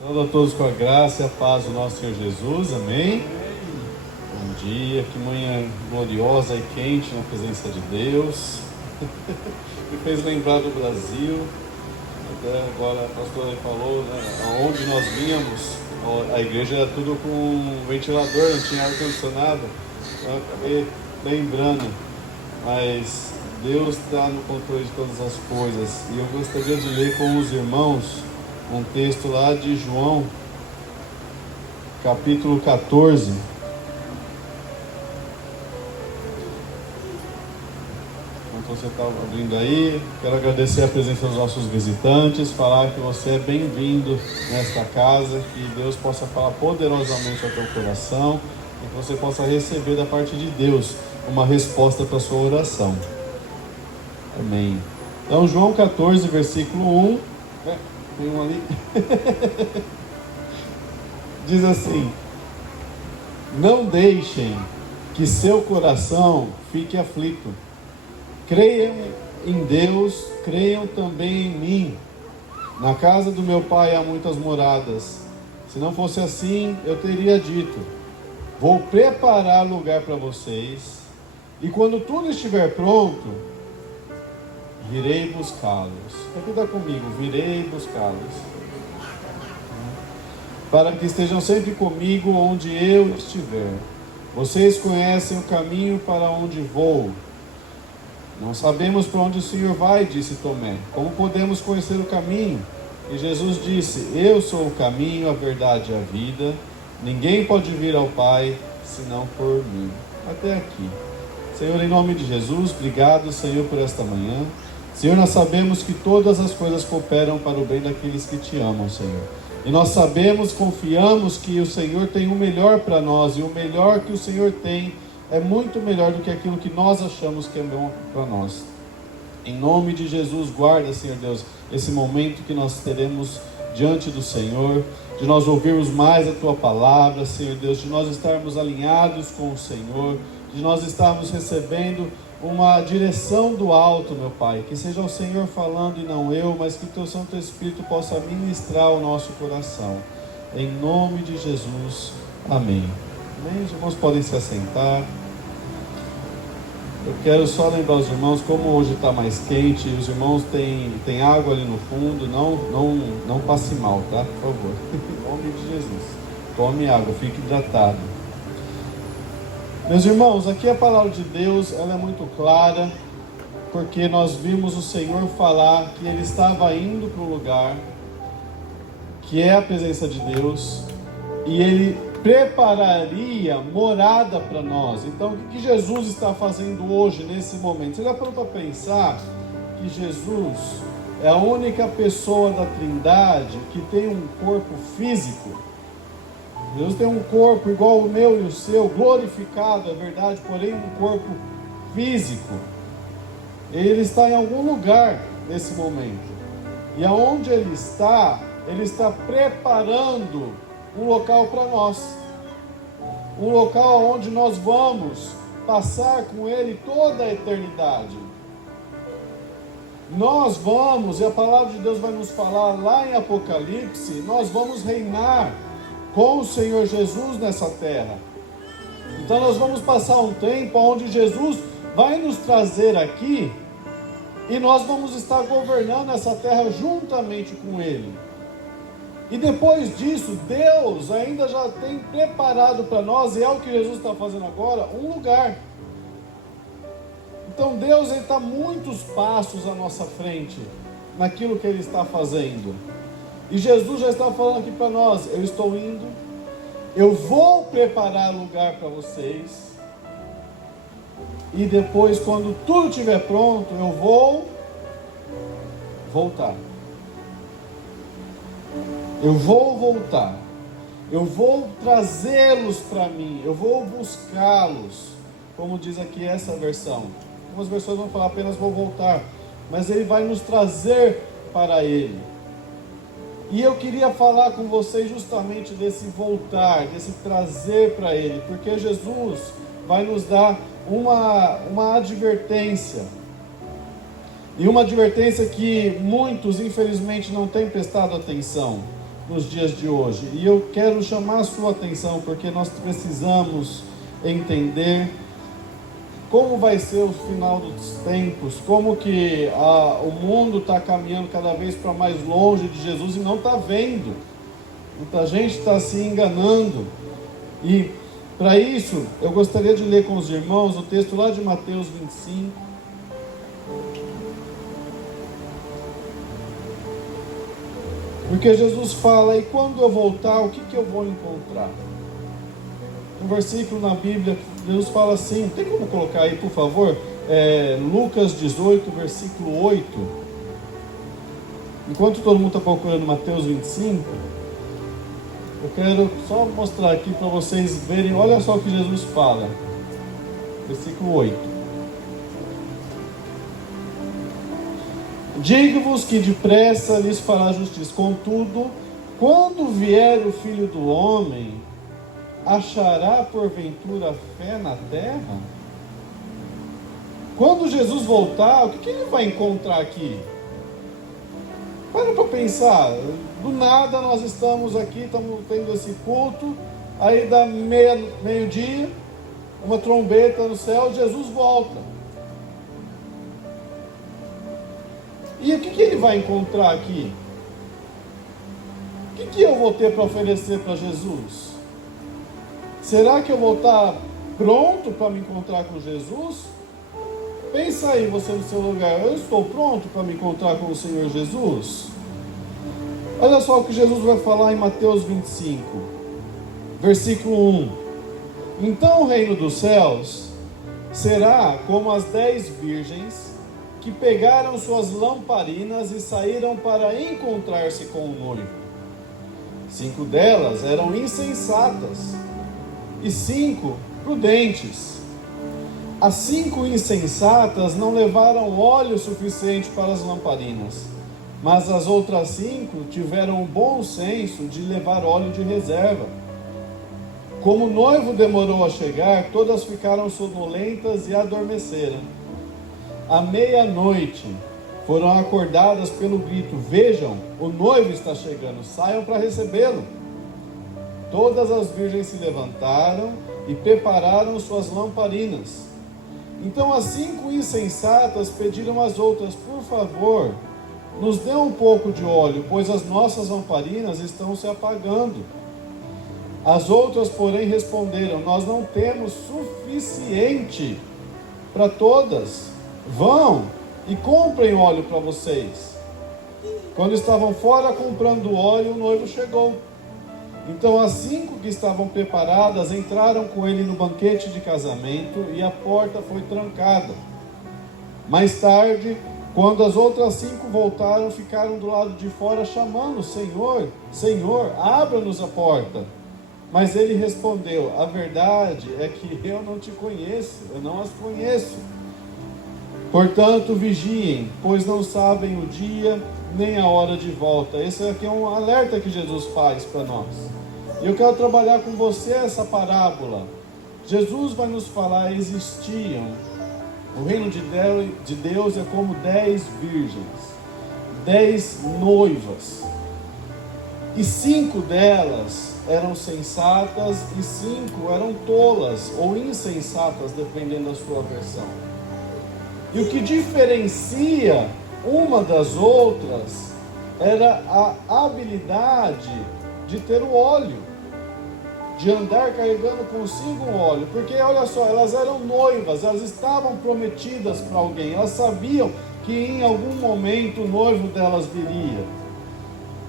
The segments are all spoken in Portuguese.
Saúde a todos com a graça e a paz do nosso Senhor Jesus, amém? Bom dia, que manhã gloriosa e quente na presença de Deus. Me fez lembrar do Brasil. Até agora a pastora falou, né, aonde nós vínhamos, a igreja era tudo com ventilador, não tinha ar-condicionado. Eu acabei lembrando, mas Deus está no controle de todas as coisas. E eu gostaria de ler com os irmãos um texto lá de João, capítulo 14. Enquanto você está abrindo aí, quero agradecer a presença dos nossos visitantes, falar que você é bem-vindo nesta casa, que Deus possa falar poderosamente ao teu coração e que você possa receber da parte de Deus uma resposta para a sua oração. Amém. Então, João 14, versículo 1. Tem um ali. Diz assim: não deixem que seu coração fique aflito. Creiam em Deus, creiam também em mim. Na casa do meu pai há muitas moradas. Se não fosse assim, eu teria dito: vou preparar lugar para vocês, e quando tudo estiver pronto, virei buscá-los. Repita comigo: virei buscá-los, para que estejam sempre comigo onde eu estiver. Vocês conhecem o caminho para onde vou. Não sabemos para onde o Senhor vai, disse Tomé. Como podemos conhecer o caminho? E Jesus disse: eu sou o caminho, a verdade e a vida. Ninguém pode vir ao Pai senão por mim. Até aqui. Senhor, em nome de Jesus, obrigado, Senhor, por esta manhã. Senhor, nós sabemos que todas as coisas cooperam para o bem daqueles que te amam, Senhor. E nós sabemos, confiamos que o Senhor tem o melhor para nós, e o melhor que o Senhor tem é muito melhor do que aquilo que nós achamos que é bom para nós. Em nome de Jesus, guarda, Senhor Deus, esse momento que nós teremos diante do Senhor, de nós ouvirmos mais a Tua palavra, Senhor Deus, de nós estarmos alinhados com o Senhor, de nós estarmos recebendo uma direção do alto, meu Pai, que seja o Senhor falando e não eu, mas que Teu Santo Espírito possa ministrar o nosso coração. Em nome de Jesus, amém. Amém? Os irmãos podem se assentar. Eu quero só lembrar os irmãos, como hoje está mais quente, os irmãos têm água ali no fundo, não passe mal, tá? Por favor. Em nome de Jesus. Tome água, fique hidratado. Meus irmãos, aqui a palavra de Deus, ela é muito clara, porque nós vimos o Senhor falar que Ele estava indo para o lugar, que é a presença de Deus, e Ele prepararia morada para nós. Então, o que Jesus está fazendo hoje, nesse momento? Você já parou para pensar que Jesus é a única pessoa da Trindade que tem um corpo físico? Deus tem um corpo igual o meu e o seu, glorificado, é verdade, porém um corpo físico. Ele está em algum lugar nesse momento. E aonde Ele está preparando um local para nós. Um local onde nós vamos passar com Ele toda a eternidade. Nós vamos, e a palavra de Deus vai nos falar lá em Apocalipse, nós vamos reinar com o Senhor Jesus nessa terra. Então nós vamos passar um tempo onde Jesus vai nos trazer aqui e nós vamos estar governando essa terra juntamente com Ele. E depois disso, Deus ainda já tem preparado para nós, e é o que Jesus está fazendo agora, um lugar. Então Deus está muitos passos à nossa frente naquilo que Ele está fazendo. E Jesus já está falando aqui para nós: eu estou indo, eu vou preparar lugar para vocês, e depois, quando tudo estiver pronto, eu vou voltar. Eu vou voltar, eu vou trazê-los para mim, eu vou buscá-los, como diz aqui essa versão. Algumas versões vão falar apenas vou voltar, mas Ele vai nos trazer para Ele. E eu queria falar com vocês justamente desse voltar, desse trazer para Ele, porque Jesus vai nos dar uma advertência. E uma advertência que muitos, infelizmente, não têm prestado atenção. nos dias de hoje. E eu quero chamar a sua atenção, porque nós precisamos entender como vai ser o final dos tempos, como que o mundo está caminhando cada vez para mais longe de Jesus e não está vendo. Muita gente está se enganando. E para isso, eu gostaria de ler com os irmãos o texto lá de Mateus 25. Porque Jesus fala: e quando eu voltar, o que eu vou encontrar? Um versículo na Bíblia, Jesus fala assim, tem como colocar aí, por favor? Lucas 18, versículo 8. Enquanto todo mundo está procurando Mateus 25, eu quero só mostrar aqui para vocês verem, olha só o que Jesus fala. Versículo 8. Digo-vos que depressa lhes fará justiça. Contudo, quando vier o Filho do Homem, achará porventura fé na terra? Quando Jesus voltar, o que ele vai encontrar aqui? Para pensar. Do nada nós estamos aqui, estamos tendo esse culto, aí dá meio-dia, uma trombeta no céu, Jesus volta. E o que ele vai encontrar aqui? O que eu vou ter para oferecer para Jesus? Será que eu vou estar pronto para me encontrar com Jesus? Pensa aí, você no seu lugar. Eu estou pronto para me encontrar com o Senhor Jesus? Olha só o que Jesus vai falar em Mateus 25, versículo 1. Então o reino dos céus será como as 10 virgens que pegaram suas lamparinas e saíram para encontrar-se com o noivo. 5 delas eram insensatas e 5 prudentes. As 5 insensatas não levaram óleo suficiente para as lamparinas, mas as outras 5 tiveram o bom senso de levar óleo de reserva. Como o noivo demorou a chegar, todas ficaram sonolentas e adormeceram. À meia-noite foram acordadas pelo grito: vejam, o noivo está chegando, saiam para recebê-lo. Todas as virgens se levantaram e prepararam suas lamparinas. Então as 5 insensatas pediram às outras: por favor, nos dê um pouco de óleo, pois as nossas lamparinas estão se apagando. As outras, porém, responderam: nós não temos suficiente para todas. Vão e comprem óleo para vocês. Quando estavam fora comprando óleo, o noivo chegou. Então as 5 que estavam preparadas entraram com ele no banquete de casamento e a porta foi trancada. Mais tarde, quando as outras 5 voltaram, ficaram do lado de fora chamando: Senhor, Senhor, abra-nos a porta. Mas ele respondeu: a verdade é que eu não te conheço, eu não as conheço. Portanto, vigiem, pois não sabem o dia nem a hora de volta. Esse aqui é um alerta que Jesus faz para nós. E eu quero trabalhar com você essa parábola. Jesus vai nos falar: existiam. O reino de Deus é como 10 virgens, 10 noivas. E 5 delas eram sensatas e 5 eram tolas ou insensatas, dependendo da sua versão. E o que diferencia uma das outras era a habilidade de ter o óleo, de andar carregando consigo um óleo. Porque olha só, elas eram noivas, elas estavam prometidas para alguém, elas sabiam que em algum momento o noivo delas viria.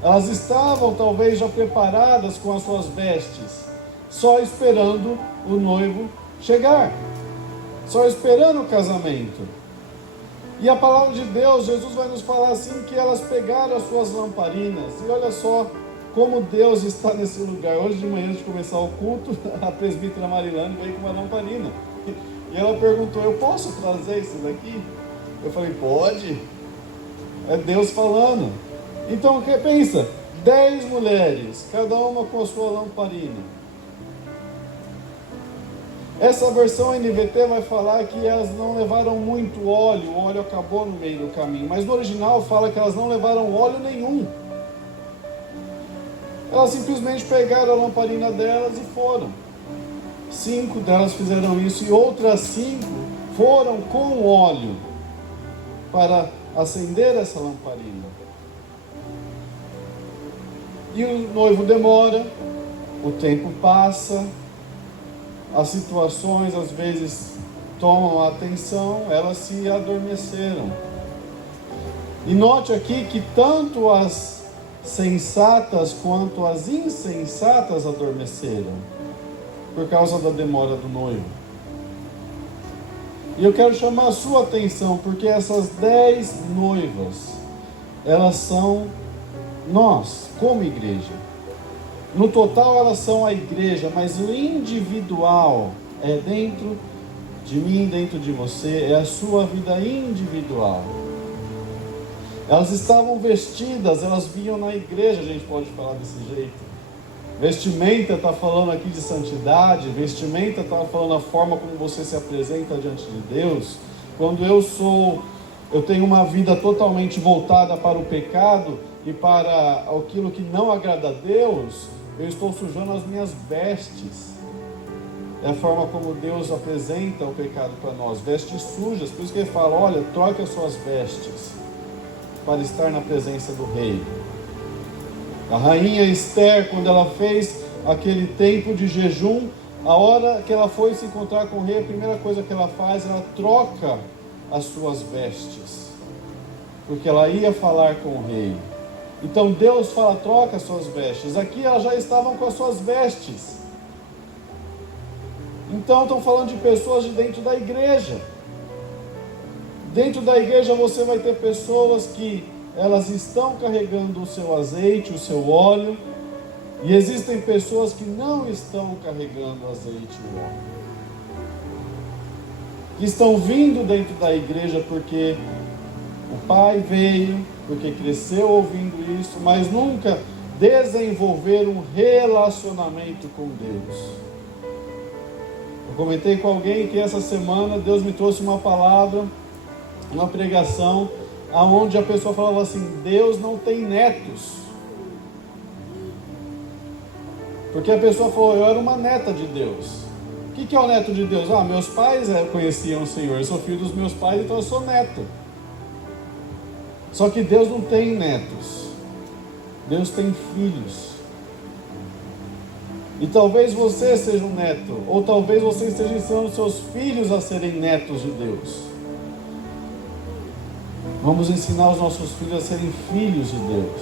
Elas estavam talvez já preparadas com as suas vestes, só esperando o noivo chegar, só esperando o casamento. E a palavra de Deus, Jesus vai nos falar assim, que elas pegaram as suas lamparinas. E olha só como Deus está nesse lugar. Hoje de manhã, antes de começar o culto, a presbítera Marilane veio com uma lamparina. E ela perguntou: eu posso trazer isso daqui? Eu falei: pode. É Deus falando. Então, o que pensa? 10 mulheres, cada uma com a sua lamparina. Essa versão NVT vai falar que elas não levaram muito óleo, o óleo acabou no meio do caminho. Mas no original fala que elas não levaram óleo nenhum. Elas simplesmente pegaram a lamparina delas e foram. 5 delas fizeram isso e outras 5 foram com óleo para acender essa lamparina. E o noivo demora, o tempo passa, as situações às vezes tomam a atenção, elas se adormeceram. E note aqui que tanto as sensatas quanto as insensatas adormeceram, por causa da demora do noivo. E eu quero chamar a sua atenção, porque essas 10 noivas, elas são nós, como igreja. No total elas são a igreja, mas o individual é dentro de mim, dentro de você, é a sua vida individual. Elas estavam vestidas, elas vinham na igreja, a gente pode falar desse jeito. Vestimenta está falando aqui de santidade, vestimenta está falando a forma como você se apresenta diante de Deus. Quando eu tenho uma vida totalmente voltada para o pecado e para aquilo que não agrada a Deus, eu estou sujando as minhas vestes. É a forma como Deus apresenta o pecado para nós, vestes sujas. Por isso que ele fala, olha, troque as suas vestes para estar na presença do rei. A rainha Esther, quando ela fez aquele tempo de jejum, a hora que ela foi se encontrar com o rei, a primeira coisa que ela faz, ela troca as suas vestes, porque ela ia falar com o rei. Então Deus fala, troca as suas vestes. Aqui elas já estavam com as suas vestes. Então estão falando de pessoas de dentro da igreja. Dentro da igreja você vai ter pessoas que elas estão carregando o seu azeite, o seu óleo, e existem pessoas que não estão carregando o azeite e o óleo, que estão vindo dentro da igreja porque o pai veio, porque cresceu ouvindo isso, mas nunca desenvolveram um relacionamento com Deus. Eu comentei com alguém que essa semana Deus me trouxe uma palavra, uma pregação, aonde a pessoa falava assim, Deus não tem netos. Porque a pessoa falou, eu era uma neta de Deus. O que é o neto de Deus? Meus pais conheciam o Senhor, eu sou filho dos meus pais, então eu sou neto. Só que Deus não tem netos, Deus tem filhos. E talvez você seja um neto, ou talvez você esteja ensinando seus filhos a serem netos de Deus. Vamos ensinar os nossos filhos a serem filhos de Deus.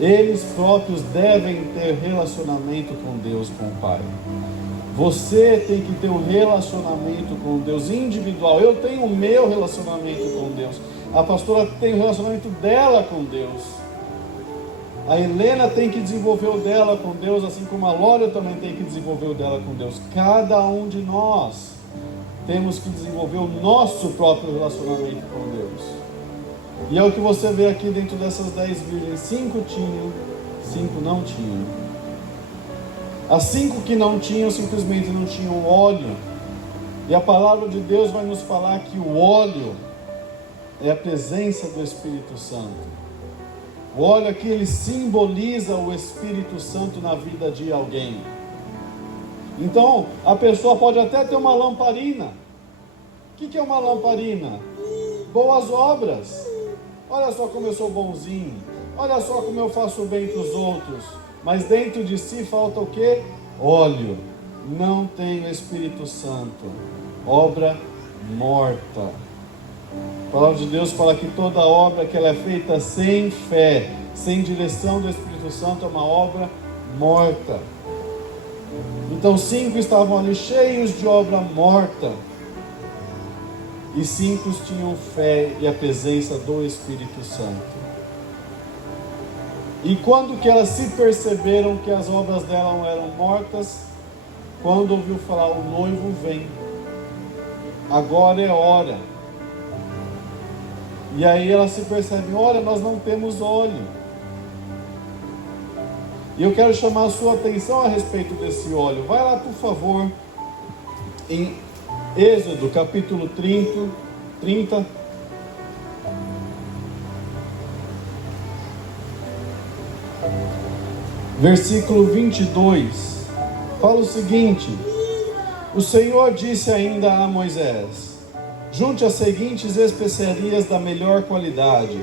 Eles próprios devem ter relacionamento com Deus, com o Pai. Você tem que ter um relacionamento com Deus individual. Eu tenho o meu relacionamento com Deus. A pastora tem o relacionamento dela com Deus. A Helena tem que desenvolver o dela com Deus, assim como a Lória também tem que desenvolver o dela com Deus. Cada um de nós temos que desenvolver o nosso próprio relacionamento com Deus. E é o que você vê aqui dentro dessas 10 virgens. 5 tinham, 5 não tinham. As 5 que não tinham, simplesmente não tinham óleo. E a palavra de Deus vai nos falar que o óleo é a presença do Espírito Santo. O óleo aqui, ele simboliza o Espírito Santo na vida de alguém. Então, a pessoa pode até ter uma lamparina. O que é uma lamparina? Boas obras. Olha só como eu sou bonzinho. Olha só como eu faço bem para os outros. Mas dentro de si falta o quê? Óleo. Não tem o Espírito Santo. Obra morta. A palavra de Deus fala que toda obra que ela é feita sem fé, sem direção do Espírito Santo, é uma obra morta. Então 5 estavam ali cheios de obra morta. E 5 tinham fé e a presença do Espírito Santo. E quando que elas se perceberam que as obras dela eram mortas? Quando ouviu falar, o noivo vem. Agora é hora. E aí elas se percebem, olha, nós não temos óleo. E eu quero chamar a sua atenção a respeito desse óleo. Vai lá, por favor, em Êxodo, capítulo 30. versículo 22, fala o seguinte: o Senhor disse ainda a Moisés: junte as seguintes especiarias da melhor qualidade: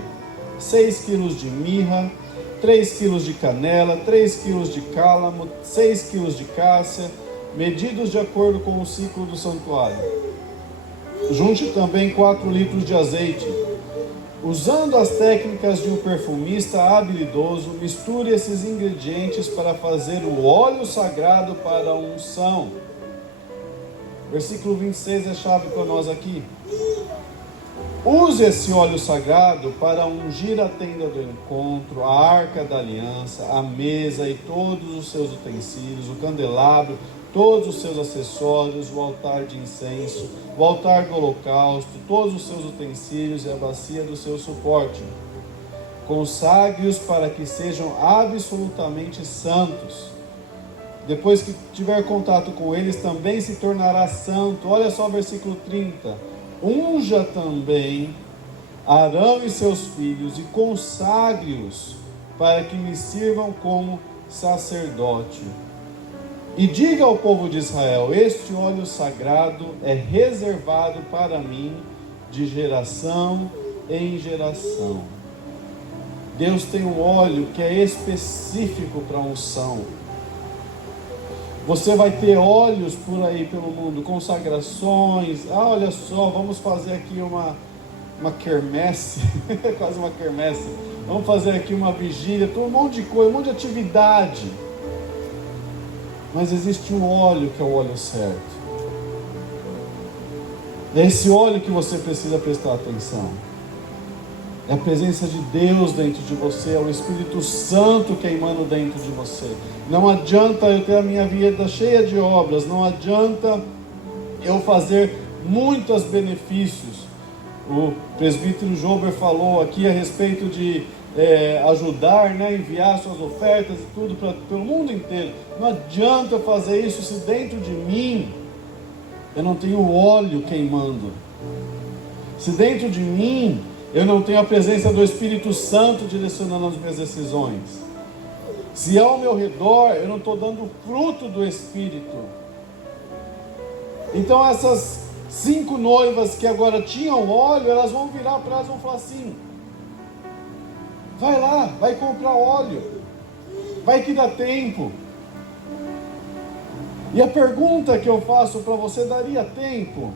6 quilos de mirra, 3 quilos de canela, 3 quilos de cálamo, 6 quilos de cássia, medidos de acordo com o ciclo do santuário. Junte também 4 litros de azeite. Usando as técnicas de um perfumista habilidoso, misture esses ingredientes para fazer o óleo sagrado para a unção. Versículo 26 é chave para nós aqui. Use esse óleo sagrado para ungir a tenda do encontro, a arca da aliança, a mesa e todos os seus utensílios, o candelabro, todos os seus acessórios, o altar de incenso, o altar do holocausto, todos os seus utensílios e a bacia do seu suporte. Consagre-os para que sejam absolutamente santos. Depois que tiver contato com eles, também se tornará santo. Olha só o versículo 30. Unja também Arão e seus filhos e consagre-os para que me sirvam como sacerdote. E diga ao povo de Israel: este óleo sagrado é reservado para mim de geração em geração. Deus tem um óleo que é específico para unção. Você vai ter óleos por aí pelo mundo, consagrações. Olha só, vamos fazer aqui uma quermesse, quase uma quermesse. Vamos fazer aqui uma vigília, um monte de coisa, um monte de atividade. Mas existe um óleo que é o óleo certo. É esse óleo que você precisa prestar atenção. É a presença de Deus dentro de você, é o Espírito Santo queimando dentro de você. Não adianta eu ter a minha vida cheia de obras, não adianta eu fazer muitos benefícios. O presbítero Jober falou aqui a respeito de ajudar, enviar suas ofertas e tudo pelo mundo inteiro. Não adianta eu fazer isso se dentro de mim eu não tenho óleo queimando. Se dentro de mim eu não tenho a presença do Espírito Santo direcionando as minhas decisões. Se ao meu redor eu não estou dando fruto do Espírito. Então essas 5 noivas que agora tinham óleo, elas vão virar para elas e vão falar assim: vai lá, vai comprar óleo, vai que dá tempo. E a pergunta que eu faço para você: daria tempo?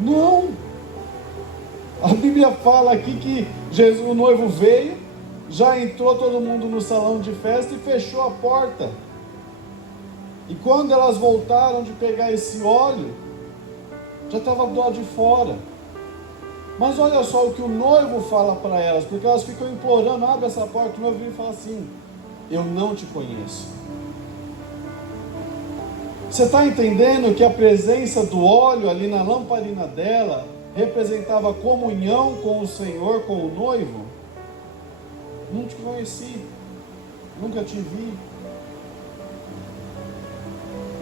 Não. A Bíblia fala aqui que Jesus, o noivo veio, já entrou todo mundo no salão de festa e fechou a porta. E quando elas voltaram de pegar esse óleo, já estava do lado de fora. Mas olha só o que o noivo fala para elas, porque elas ficam implorando: abre essa porta. O noivo vem e fala assim: eu não te conheço. Você está entendendo que a presença do óleo ali na lamparina dela representava comunhão com o Senhor, com o noivo? Não te conheci, nunca te vi.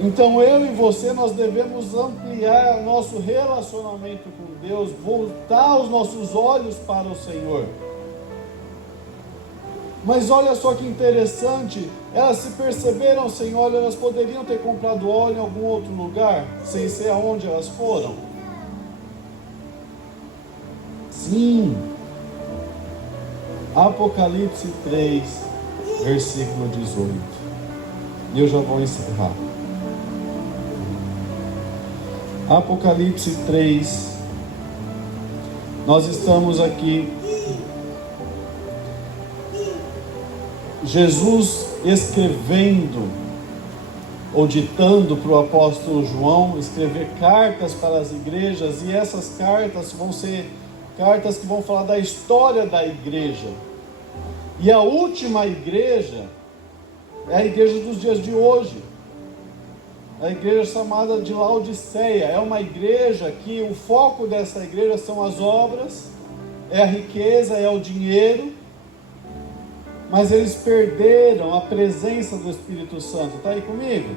Então eu e você, nós devemos ampliar nosso relacionamento com Deus, voltar os nossos olhos para o Senhor. Mas olha só que interessante, elas se perceberam sem óleo, elas poderiam ter comprado óleo em algum outro lugar, sem ser aonde elas foram. Sim. Apocalipse 3, versículo 18. E eu já vou encerrar. Apocalipse 3. Nós estamos aqui. Jesus escrevendo, ou ditando para o apóstolo João escrever cartas para as igrejas, e essas cartas vão ser cartas que vão falar da história da igreja. E a última igreja é a igreja dos dias de hoje, a igreja chamada de Laodiceia. É uma igreja que o foco dessa igreja são as obras, é a riqueza, é o dinheiro, mas eles perderam a presença do Espírito Santo. Está aí comigo?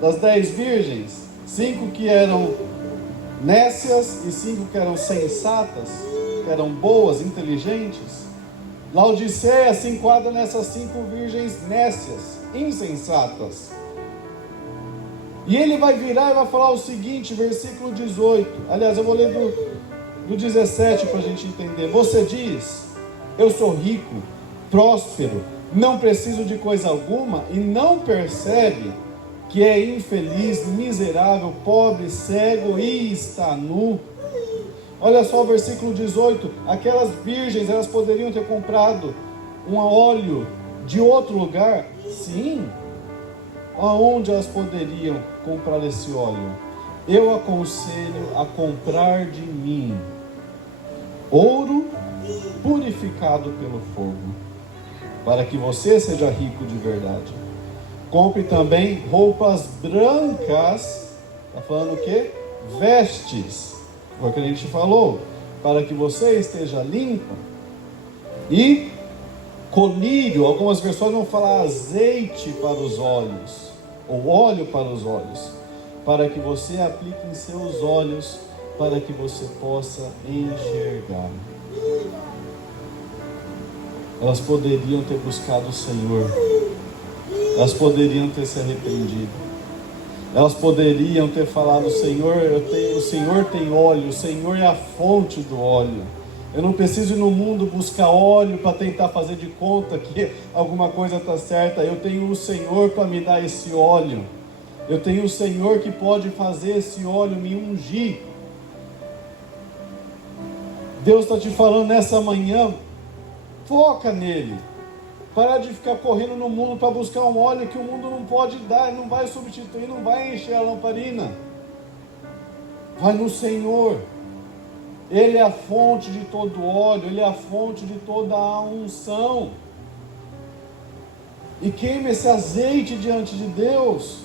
Das 10 virgens, 5 que eram nécias e 5 que eram sensatas, que eram boas, inteligentes, Laodiceia se enquadra nessas 5 virgens nécias, insensatas. E ele vai virar e vai falar o seguinte, versículo 18. Aliás, eu vou ler do 17 para a gente entender. Você diz: eu sou rico, próspero, não preciso de coisa alguma, e não percebe que é infeliz, miserável, pobre, cego e está nu. Olha só o versículo 18. Aquelas virgens, elas poderiam ter comprado um óleo de outro lugar? Sim. Aonde elas poderiam comprar esse óleo? Eu aconselho a comprar de mim ouro purificado pelo fogo, para que você seja rico de verdade. Compre também roupas brancas. Está falando o quê? Vestes, foi o que a gente falou, para que você esteja limpa. E colírio, algumas versões vão falar azeite para os olhos, ou óleo para os olhos, para que você aplique em seus olhos, para que você possa enxergar. Elas poderiam ter buscado o Senhor, elas poderiam ter se arrependido, elas poderiam ter falado: Senhor, o Senhor tem óleo, o Senhor é a fonte do óleo. Eu não preciso ir no mundo buscar óleo para tentar fazer de conta que alguma coisa está certa. Eu tenho o Senhor para me dar esse óleo. Eu tenho o Senhor que pode fazer esse óleo me ungir. Deus está te falando nessa manhã, foca nele. Para de ficar correndo no mundo para buscar um óleo que o mundo não pode dar, não vai substituir, não vai encher a lamparina. Vai no Senhor. Ele é a fonte de todo óleo, Ele é a fonte de toda a unção. E queime esse azeite diante de Deus.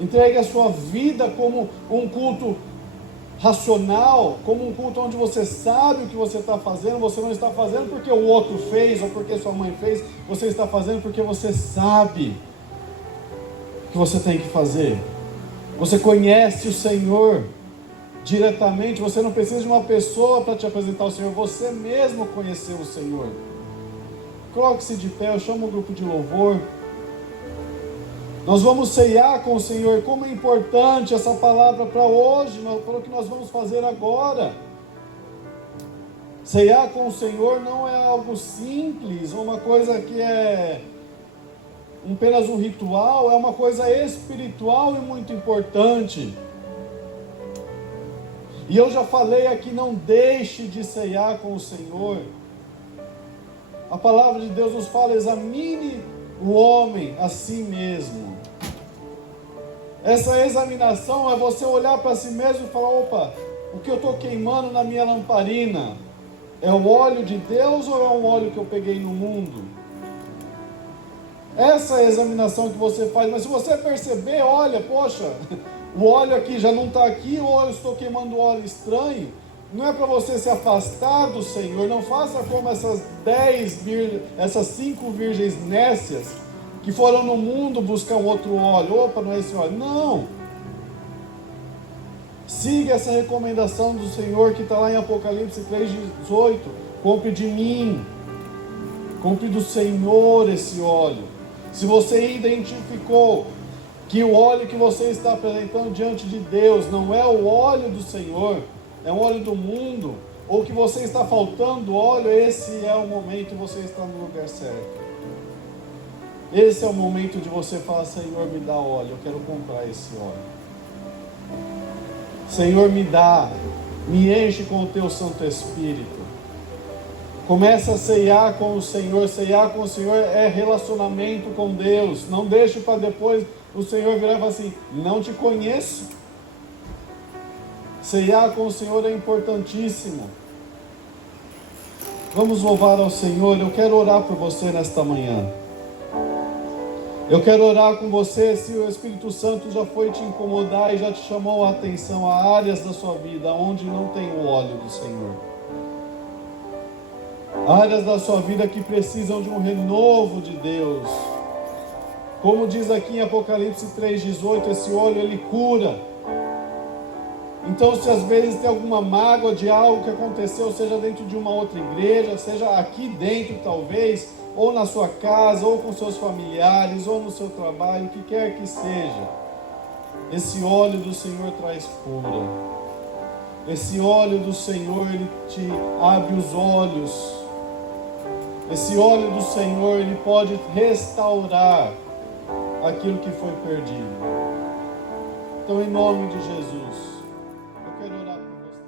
Entregue a sua vida como um culto racional, como um culto onde você sabe o que você está fazendo. Você não está fazendo porque o outro fez ou porque sua mãe fez. Você está fazendo porque você sabe o que você tem que fazer. Você conhece o Senhor diretamente. Você não precisa de uma pessoa para te apresentar o Senhor. Você mesmo conheceu o Senhor. Coloque-se de pé, eu chamo o grupo de louvor. Nós vamos ceiar com o Senhor. Como é importante essa palavra para hoje, para o que nós vamos fazer agora. Ceiar com o Senhor não é algo simples, uma coisa que é apenas um ritual, é uma coisa espiritual e muito importante. E eu já falei aqui, não deixe de ceiar com o Senhor. A palavra de Deus nos fala: examine o homem a si mesmo. Essa examinação é você olhar para si mesmo e falar: opa, o que eu estou queimando na minha lamparina é o óleo de Deus ou é um óleo que eu peguei no mundo? Essa é a examinação que você faz. Mas se você perceber, olha, poxa, o óleo aqui já não está aqui, ou eu estou queimando óleo estranho, não é para você se afastar do Senhor. Não faça como essas 5 virgens nécias que foram no mundo buscar um outro óleo. Opa, não é esse óleo. Não. Siga essa recomendação do Senhor que está lá em Apocalipse 3:18. Compre de mim. Compre do Senhor esse óleo. Se você identificou que o óleo que você está apresentando diante de Deus não é o óleo do Senhor, é um óleo do mundo, ou que você está faltando óleo, esse é o momento de você estar no lugar certo. Esse é o momento de você falar: Senhor, me dá óleo, eu quero comprar esse óleo. Senhor, me dá, me enche com o Teu Santo Espírito. Começa a ceiar com o Senhor. Ceiar com o Senhor é relacionamento com Deus. Não deixe para depois o Senhor virar e falar assim: não te conheço. Ceiar com o Senhor é importantíssimo. Vamos louvar ao Senhor. Eu quero orar por você nesta manhã. Eu quero orar com você. Se o Espírito Santo já foi te incomodar e já te chamou a atenção a áreas da sua vida onde não tem o óleo do Senhor, áreas da sua vida que precisam de um renovo de Deus. Como diz aqui em Apocalipse 3:18, esse óleo ele cura. Então, se às vezes tem alguma mágoa de algo que aconteceu, seja dentro de uma outra igreja, seja aqui dentro talvez, ou na sua casa, ou com seus familiares, ou no seu trabalho, o que quer que seja, esse óleo do Senhor traz cura. Esse óleo do Senhor, ele te abre os olhos. Esse óleo do Senhor, ele pode restaurar aquilo que foi perdido. Então, em nome de Jesus, eu quero orar por você.